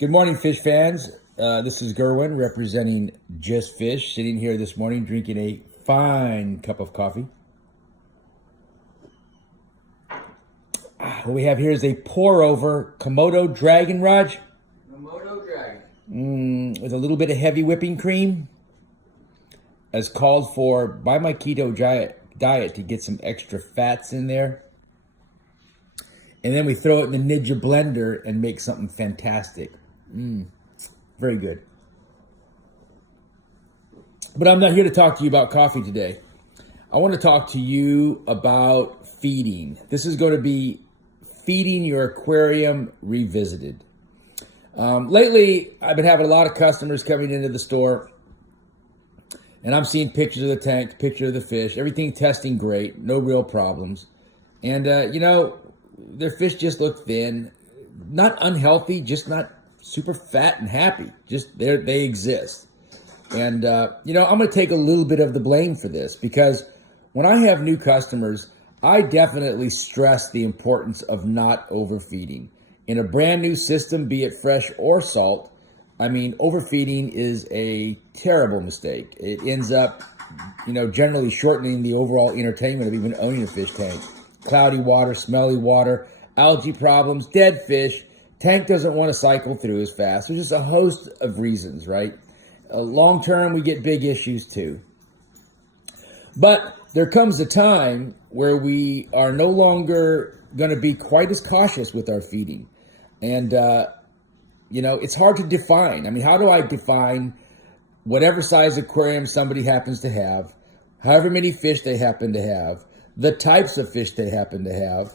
Good morning, fish fans. This is Gerwin representing Just Fish, sitting here this morning drinking a fine cup of coffee. What we have here is a pour-over Komodo Dragon, Raj. Komodo Dragon. With a little bit of heavy whipping cream, as called for by my keto diet to get some extra fats in there. And then we throw it in the Ninja blender and make something fantastic. Very good. But I'm not here to talk to you about coffee today. I want to talk to you about feeding. This is going to be feeding your aquarium revisited. Lately, I've been having a lot of customers coming into the store, and I'm seeing pictures of the tank, picture of the fish, everything testing great, no real problems. And, their fish just look thin, not unhealthy, just not super fat and happy. Just they exist. And, I'm going to take a little bit of the blame for this because when I have new customers, I definitely stress the importance of not overfeeding. In a brand new system, be it fresh or salt, overfeeding is a terrible mistake. It ends up, generally shortening the overall entertainment of even owning a fish tank. Cloudy water, smelly water, algae problems, dead fish. Tank doesn't want to cycle through as fast. There's just a host of reasons, right? Long term, we get big issues too. But there comes a time where we are no longer going to be quite as cautious with our feeding. And, it's hard to define. How do I define whatever size aquarium somebody happens to have, however many fish they happen to have, the types of fish they happen to have,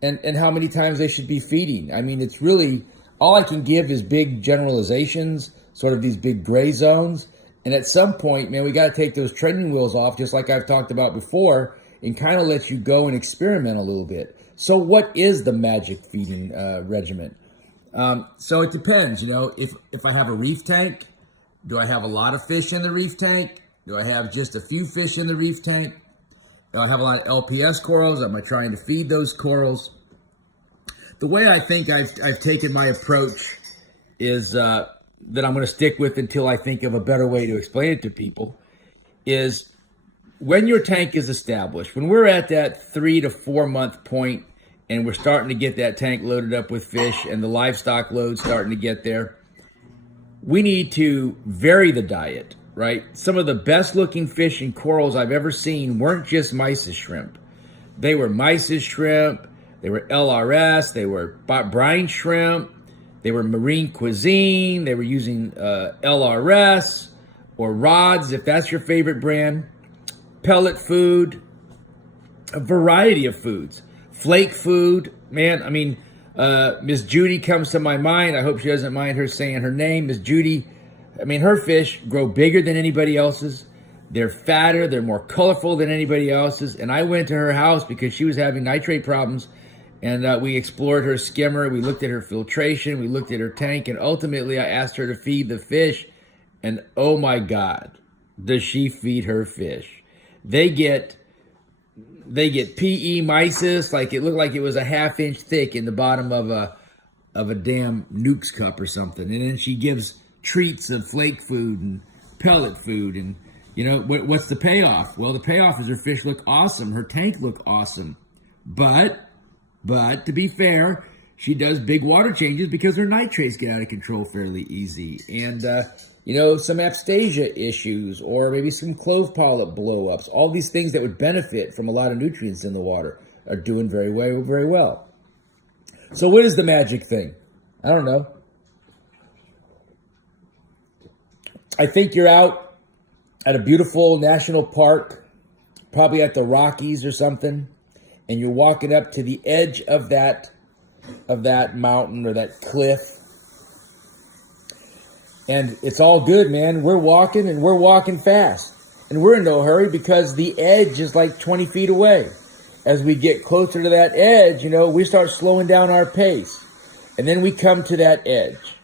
and how many times they should be feeding? It's really, all I can give is big generalizations, sort of these big gray zones. And at some point, man, we got to take those training wheels off, just like I've talked about before, and kind of let you go and experiment a little bit. So what is the magic feeding regimen? So it depends, if I have a reef tank, do I have a lot of fish in the reef tank? Do I have just a few fish in the reef tank? Do I have a lot of LPS corals? Am I trying to feed those corals? The way I think I've taken my approach is that I'm going to stick with until I think of a better way to explain it to people is when your tank is established, when we're at that 3 to 4 month point and we're starting to get that tank loaded up with fish and the livestock load starting to get there, we need to vary the diet, right? Some of the best looking fish and corals I've ever seen weren't just mysis shrimp. They were mysis shrimp, they were LRS, they were brine shrimp, they were marine cuisine, they were using LRS or rods, if that's your favorite brand, pellet food, a variety of foods. Flake food, man, Miss Judy comes to my mind. I hope she doesn't mind her saying her name. Miss Judy, her fish grow bigger than anybody else's. They're fatter, they're more colorful than anybody else's. And I went to her house because she was having nitrate problems. And we explored her skimmer, we looked at her filtration, we looked at her tank, and ultimately I asked her to feed the fish. And oh my God, does she feed her fish. They get PE mysis, like it looked like it was a half-inch thick in the bottom of a damn Nukes cup or something. And then she gives treats of flake food and pellet food. And, what's the payoff? Well, the payoff is her fish look awesome. Her tank look awesome. But to be fair, she does big water changes because her nitrates get out of control fairly easy. And, some apstasia issues or maybe some clove polyp blow-ups, all these things that would benefit from a lot of nutrients in the water are doing very well. So what is the magic thing? I don't know. I think you're out at a beautiful national park, probably at the Rockies or something, and you're walking up to the edge of that mountain or that cliff. And it's all good, man. We're walking fast. And we're in no hurry because the edge is like 20 feet away. As we get closer to that edge, we start slowing down our pace. And then we come to that edge.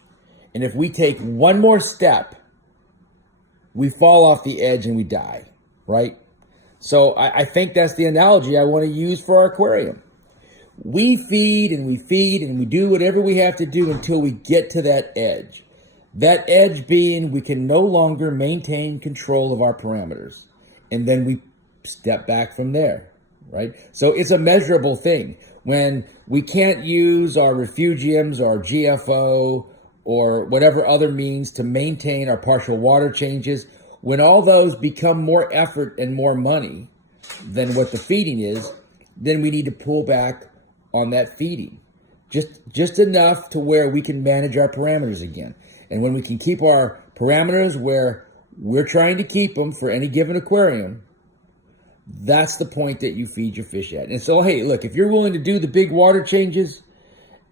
And if we take one more step, we fall off the edge and we die, right? So I think that's the analogy I want to use for our aquarium. we feed and we feed and we do whatever we have to do until we get to that edge. That edge being we can no longer maintain control of our parameters. And then we step back from there, right? So it's a measurable thing. When we can't use our refugiums or GFO or whatever other means to maintain our partial water changes, when all those become more effort and more money than what the feeding is, then we need to pull back on that feeding. Just enough to where we can manage our parameters again. And when we can keep our parameters where we're trying to keep them for any given aquarium, that's the point that you feed your fish at. And so, hey, look, if you're willing to do the big water changes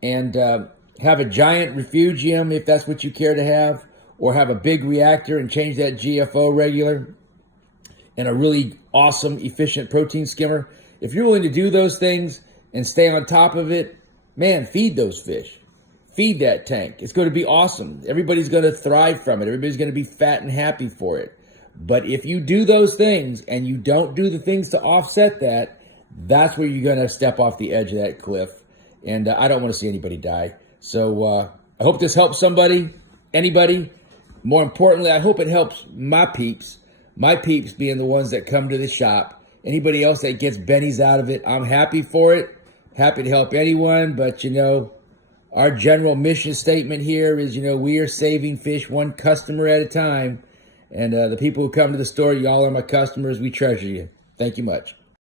and have a giant refugium, if that's what you care to have, or have a big reactor and change that GFO regular, and a really awesome, efficient protein skimmer, if you're willing to do those things and stay on top of it, man, feed those fish. Feed that tank. It's going to be awesome. Everybody's going to thrive from it. Everybody's going to be fat and happy for it. But if you do those things and you don't do the things to offset that, that's where you're going to step off the edge of that cliff. And I don't want to see anybody die. So I hope this helps somebody, anybody. More importantly, I hope it helps my peeps being the ones that come to the shop. Anybody else that gets bennies out of it, I'm happy for it. Happy to help anyone. But, our general mission statement here is, we are saving fish one customer at a time. And the people who come to the store, y'all are my customers. We treasure you. Thank you much.